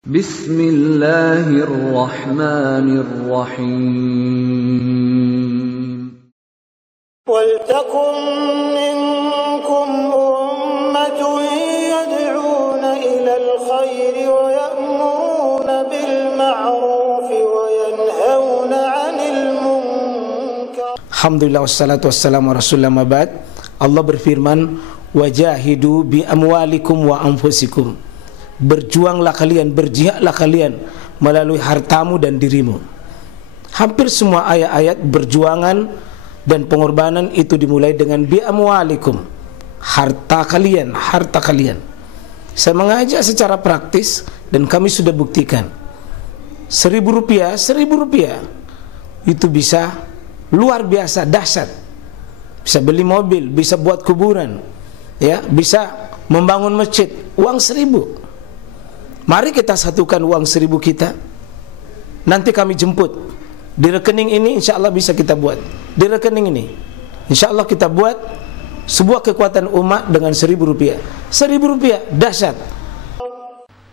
Bismillahirrahmanirrahim. Waltakum minkum ummatun yad'una ilal khairi wa ya'muruna bil ma'rufi wa yanhauna 'anil munkar. Alhamdulillah wassalatu wassalamu ala rasulillah ma ba'd. Allah berfirman, wajahidu bi amwalikum wa anfusikum. Berjuanglah kalian, berjihadlah kalian melalui hartamu dan dirimu. Hampir semua ayat-ayat berjuangan dan pengorbanan itu dimulai dengan bi amwalikum, harta kalian, harta kalian. Saya mengajak secara praktis dan kami sudah buktikan. Rp1.000 itu bisa luar biasa dahsyat. Bisa beli mobil, bisa buat kuburan, ya, bisa membangun masjid. Uang 1.000. Mari kita satukan uang 1.000 kita. Nanti kami jemput di rekening ini, insya Allah bisa kita buat. Di rekening ini, insya Allah kita buat sebuah kekuatan umat dengan Rp1.000. Rp1.000 dahsyat.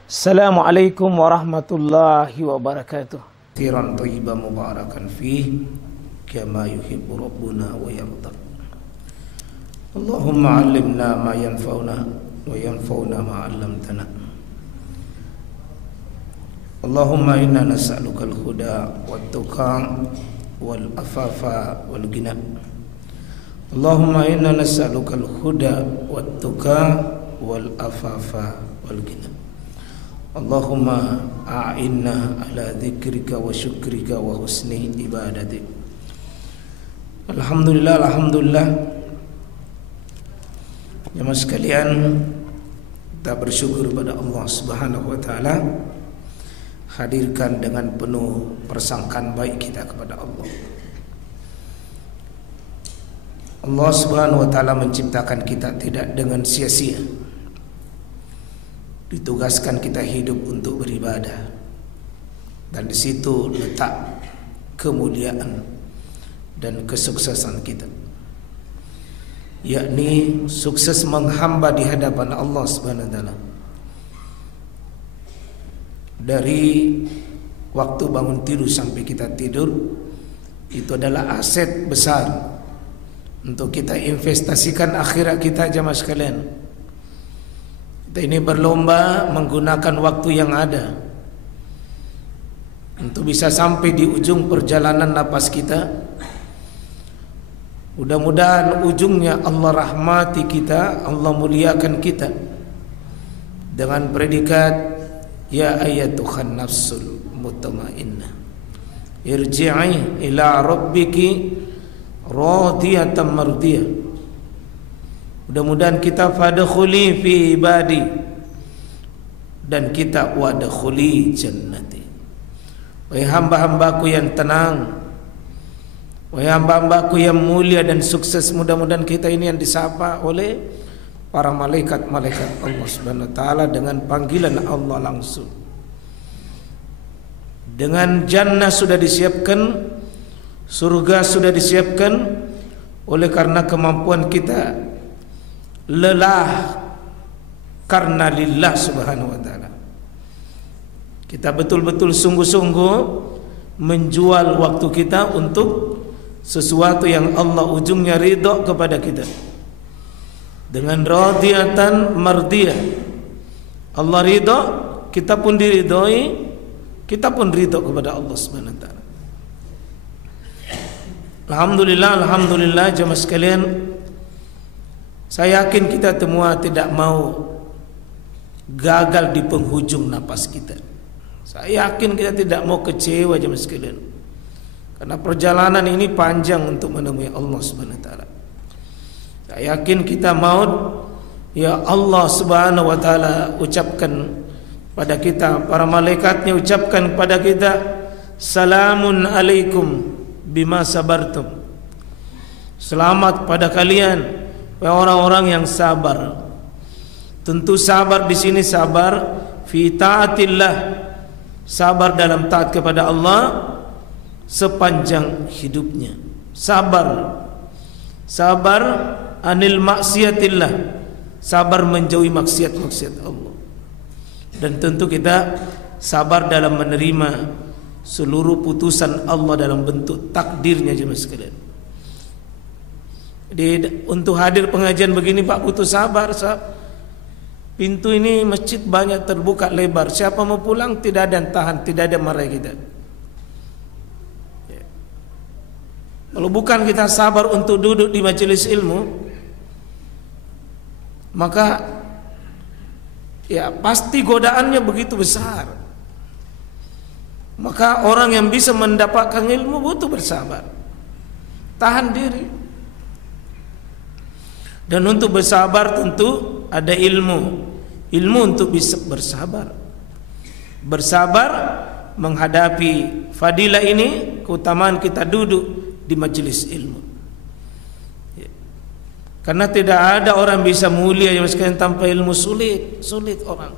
Assalamualaikum warahmatullahi wabarakatuh. Tiran thayyiban mubarakan fih kama yuhibbu rabbuna wa yarda. Allahumma 'allimna ma yanfa'una wa yanfa'una ma 'allamtana. Allahumma inna nas'aluka al-huda wat-tuqa wal-afafa wal-ghina. Allahumma inna nas'aluka al-huda wat-tuqa wal-afafa wal-ghina. Allahumma a'inna ala dzikrika wa syukrika wa husni ibadatik. Alhamdulillah, alhamdulillah. Jemaah sekalian, kita bersyukur pada Allah Subhanahu wa taala, hadirkan dengan penuh persangkaan baik kita kepada Allah. Allah Subhanahu wa taala menciptakan kita tidak dengan sia-sia. Ditugaskan kita hidup untuk beribadah. Dan di situ letak kemuliaan dan kesuksesan kita. Yakni sukses menghamba di hadapan Allah Subhanahu wa taala. Dari waktu bangun tidur sampai kita tidur, itu adalah aset besar untuk kita investasikan akhirat kita, jemaah sekalian. Kita ini berlomba menggunakan waktu yang ada untuk bisa sampai di ujung perjalanan napas kita. Mudah-mudahan ujungnya Allah rahmati kita, Allah muliakan kita dengan predikat ya ayyatuhan nafsul mutmainnah irji'i ila rabbiki radiyatan mardiyah. Mudah-mudahan kita fadkhuli fi ibadi, dan kita wadkhuli jannati. Wahai hamba-hambaku yang tenang, wahai hamba-hambaku yang mulia dan sukses, mudah-mudahan kita ini yang disapa oleh para malaikat-malaikat Allah Subhanahu wa taala dengan panggilan Allah langsung. Dengan jannah sudah disiapkan, surga sudah disiapkan. Oleh karena kemampuan kita lelah karena lillah Subhanahu wa taala, kita betul-betul sungguh-sungguh menjual waktu kita untuk sesuatu yang Allah ujungnya ridha kepada kita. Dengan radiyatan mardiyah, Allah ridha, kita pun diridhoi, kita pun ridha kepada Allah Subhanahu wa taala. Alhamdulillah, alhamdulillah jemaah sekalian. Saya yakin kita semua tidak mau gagal di penghujung napas kita. Saya yakin kita tidak mau kecewa jemaah sekalian, karena perjalanan ini panjang untuk menemui Allah Subhanahu wa taala. Saya yakin kita maut, ya Allah Subhanahu wa taala ucapkan pada kita, para malaikatnya ucapkan kepada kita, salamun alaikum bima sabartum. Selamat pada kalian, orang-orang yang sabar. Tentu sabar di sini sabar fi taatillah, sabar dalam taat kepada Allah sepanjang hidupnya. Sabar anil maksiatillah, sabar menjauhi maksiat-maksiat Allah. Dan tentu kita sabar dalam menerima seluruh putusan Allah dalam bentuk takdirnya jemaah sekalian. Jadi untuk hadir pengajian begini Pak butuh sabar. Pintu ini masjid banyak terbuka lebar. Siapa mau pulang tidak ada yang tahan, tidak ada yang marah kita. Kalau bukan kita sabar untuk duduk di majelis ilmu, maka ya pasti godaannya begitu besar. Maka orang yang bisa mendapatkan ilmu butuh bersabar, tahan diri. Dan untuk bersabar tentu ada ilmu untuk bisa bersabar. Bersabar menghadapi fadilah ini, keutamaan kita duduk di majelis ilmu. Karena tidak ada orang bisa mulia yang sekalian tanpa ilmu. Sulit orang.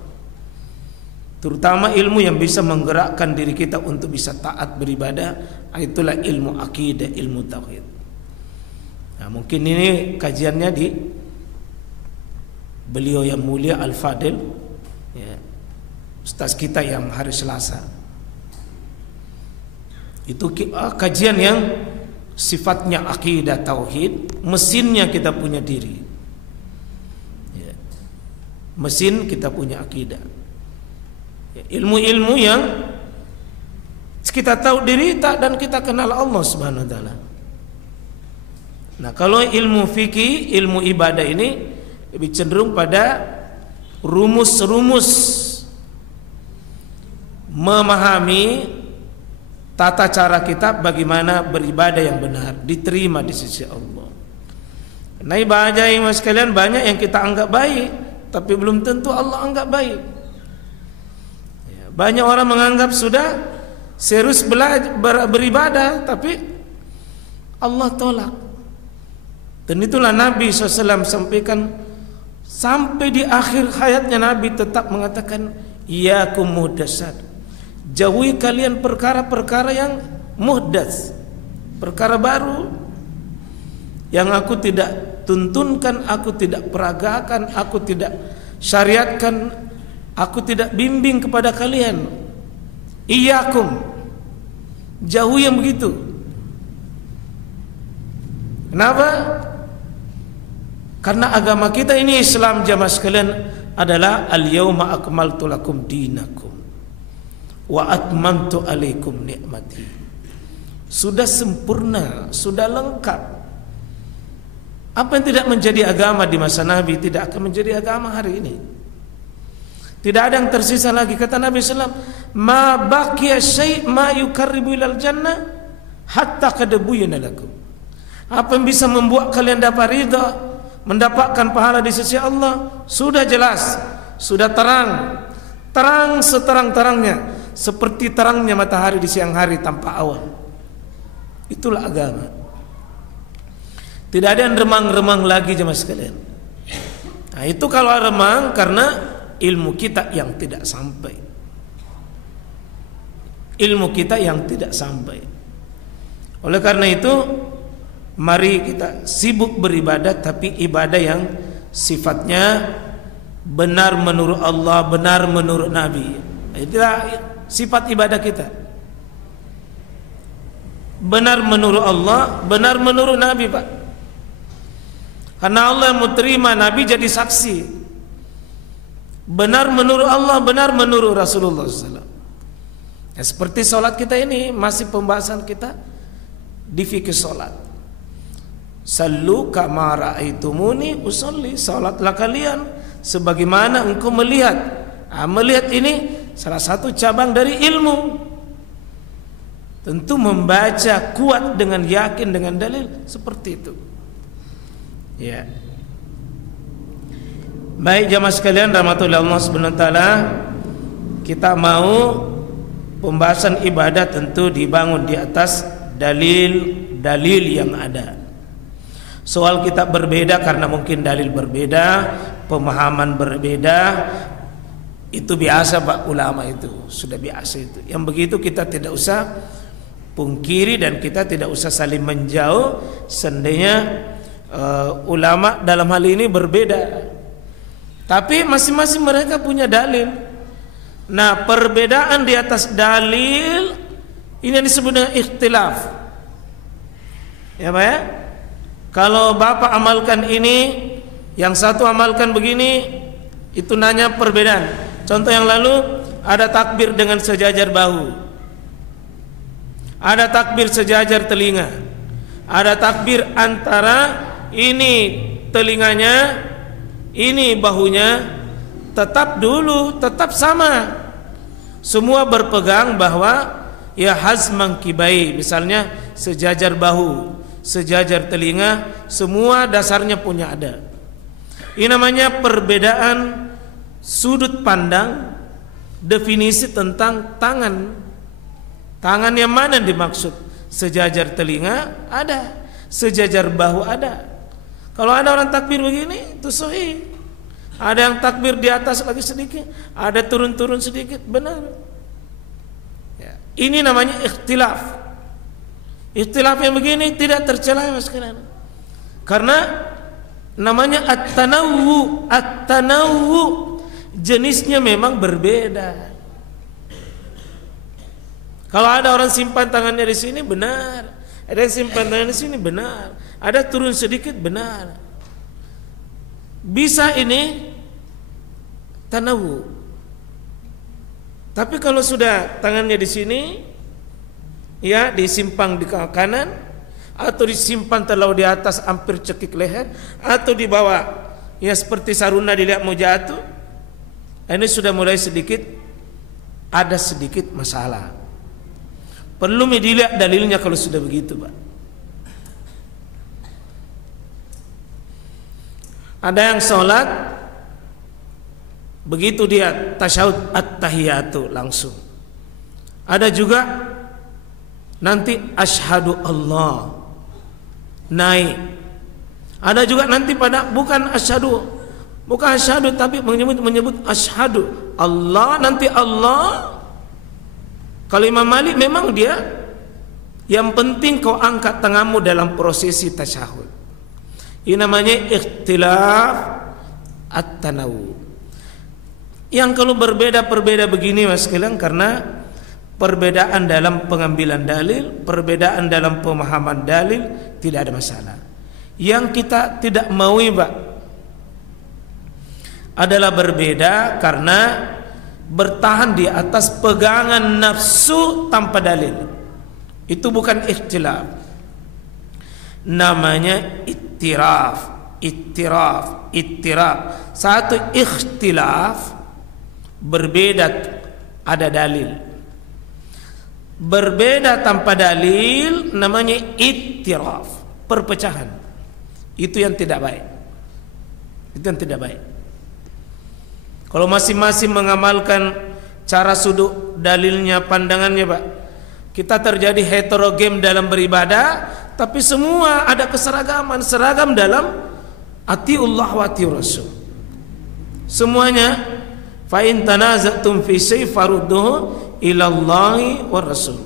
Terutama ilmu yang bisa menggerakkan diri kita untuk bisa taat beribadah. Itulah ilmu akidah, ilmu tauhid. Nah, mungkin ini kajiannya di beliau yang mulia Al-Fadil, ya, ustaz kita yang hari Selasa. Itu kajian yang sifatnya akidah tauhid, mesinnya kita punya diri. Ya. Mesin kita punya akidah. Ya, ilmu-ilmu yang kita tahu diri dan kita kenal Allah Subhanahu wa taala. Nah, kalau ilmu fikih, ilmu ibadah ini lebih cenderung pada rumus-rumus memahami tata cara kita bagaimana beribadah yang benar, diterima di sisi Allah. Nah, ibadah yang sekalian banyak yang kita anggap baik, tapi belum tentu Allah anggap baik. Ya, banyak orang menganggap sudah serius beribadah, tapi Allah tolak. Dan itulah Nabi SAW sampaikan sampai di akhir hayatnya Nabi tetap mengatakan, iyyakum muhdatsat. Jauhi kalian perkara-perkara yang muhdats, perkara baru yang aku tidak tuntunkan, aku tidak peragakan, aku tidak syariatkan, aku tidak bimbing kepada kalian. Iyyakum, jauhi yang begitu. Kenapa? Karena agama kita ini Islam jamaah sekalian adalah al-yauma akmaltu lakum dinakum wa atmamtu alaikum ni'mati. Sudah sempurna, sudah lengkap. Apa yang tidak menjadi agama di masa Nabi tidak akan menjadi agama hari ini. Tidak ada yang tersisa lagi. Kata Nabi SAW, ma baqiya syai' ma yukarribu ilal jannah hatta qad buyyina lakum. Apa yang bisa membuat kalian dapat ridha, mendapatkan pahala di sisi Allah, sudah jelas, sudah terang seterang-terangnya, seperti terangnya matahari di siang hari tanpa awan. Itulah agama. Tidak ada yang remang-remang lagi jemaah sekalian. Nah, itu kalau remang karena ilmu kita yang tidak sampai. Ilmu kita yang tidak sampai. Oleh karena itu, mari kita sibuk beribadah, tapi ibadah yang sifatnya benar menurut Allah, benar menurut Nabi. Itulah sifat ibadah kita. Benar menurut Allah, benar menurut Nabi, Pak. Karena Allah mau terima, Nabi jadi saksi. Benar menurut Allah, benar menurut Rasulullah SAW. Ya, seperti sholat kita ini, masih pembahasan kita di fikih sholat. Sallu kama ra'aitumuni usolli. Salatlah kalian sebagaimana engkau melihat. Melihat ini salah satu cabang dari ilmu. Tentu membaca kuat dengan yakin dengan dalil seperti itu. Ya. Baik jamaah sekalian rahmatullahi Allah subhanahu wa ta'ala, kita mau pembahasan ibadah tentu dibangun di atas dalil-dalil yang ada. Soal kita berbeda karena mungkin dalil berbeda, pemahaman berbeda, itu biasa Pak, ulama itu sudah biasa itu. Yang begitu kita tidak usah pungkiri dan kita tidak usah saling menjauh. Seandainya ulama dalam hal ini berbeda, tapi masing-masing mereka punya dalil. Nah, perbedaan di atas dalil ini yang disebut dengan ikhtilaf. Ya Pak ya? Kalau Bapak amalkan ini, yang satu amalkan begini, itu nanya perbedaan. Contoh yang lalu, ada takbir dengan sejajar bahu, ada takbir sejajar telinga, ada takbir antara ini telinganya, ini bahunya, tetap dulu, tetap sama. Semua berpegang bahwa ya hazman kibai, misalnya sejajar bahu, sejajar telinga, semua dasarnya punya ada. Ini namanya perbedaan sudut pandang, definisi tentang tangan. Tangan yang mana dimaksud? Sejajar telinga ada, sejajar bahu ada. Kalau ada orang takbir begini, itu sahih. Ada yang takbir di atas lagi sedikit, ada turun-turun sedikit, benar. Ya. Ini namanya ikhtilaf. Ikhtilaf yang begini tidak tercela Mas sekalian. Karena namanya at-tanawwu. At-tanawwu jenisnya memang berbeda. Kalau ada orang simpan tangannya di sini, benar. Ada yang simpan tangannya di sini, benar. Ada turun sedikit, benar. Bisa ini tanawu. Tapi kalau sudah tangannya di sini, ya disimpang di kanan, atau disimpan terlalu di atas hampir cekik leher, atau di bawah, ya seperti saruna dilihat mau jatuh, ini sudah mulai sedikit ada sedikit masalah. Perlu dilihat dalilnya kalau sudah begitu, Pak. Ada yang sholat, begitu dia tasyahud at-tahiyatu langsung. Ada juga nanti asyhadu Allah naik. Ada juga nanti pada bukan asyhadu tapi menyebut asyhadu Allah, nanti Allah. Kalau Imam Malik memang dia yang penting kau angkat tanganmu dalam prosesi tasyahud. Ini namanya ikhtilaf at-tanawu. Yang kalau berbeda begini Mas sekalian, karena perbedaan dalam pengambilan dalil, perbedaan dalam pemahaman dalil, tidak ada masalah. Yang kita tidak maui Pak adalah berbeda karena bertahan di atas pegangan nafsu tanpa dalil. Itu bukan ikhtilaf, namanya ittiraf. Satu ikhtilaf berbeda ada dalil, berbeda tanpa dalil namanya ittiraf, perpecahan. Itu yang tidak baik. Itu yang tidak baik. Kalau masing-masing mengamalkan cara sudut dalilnya, pandangannya Pak, kita terjadi heterogen dalam beribadah, tapi semua ada keseragaman, seragam dalam atiullah wa atiur rasul. Semuanya fa in tanaza'tum fi syai'in farudduhu ila Allahi war rasul.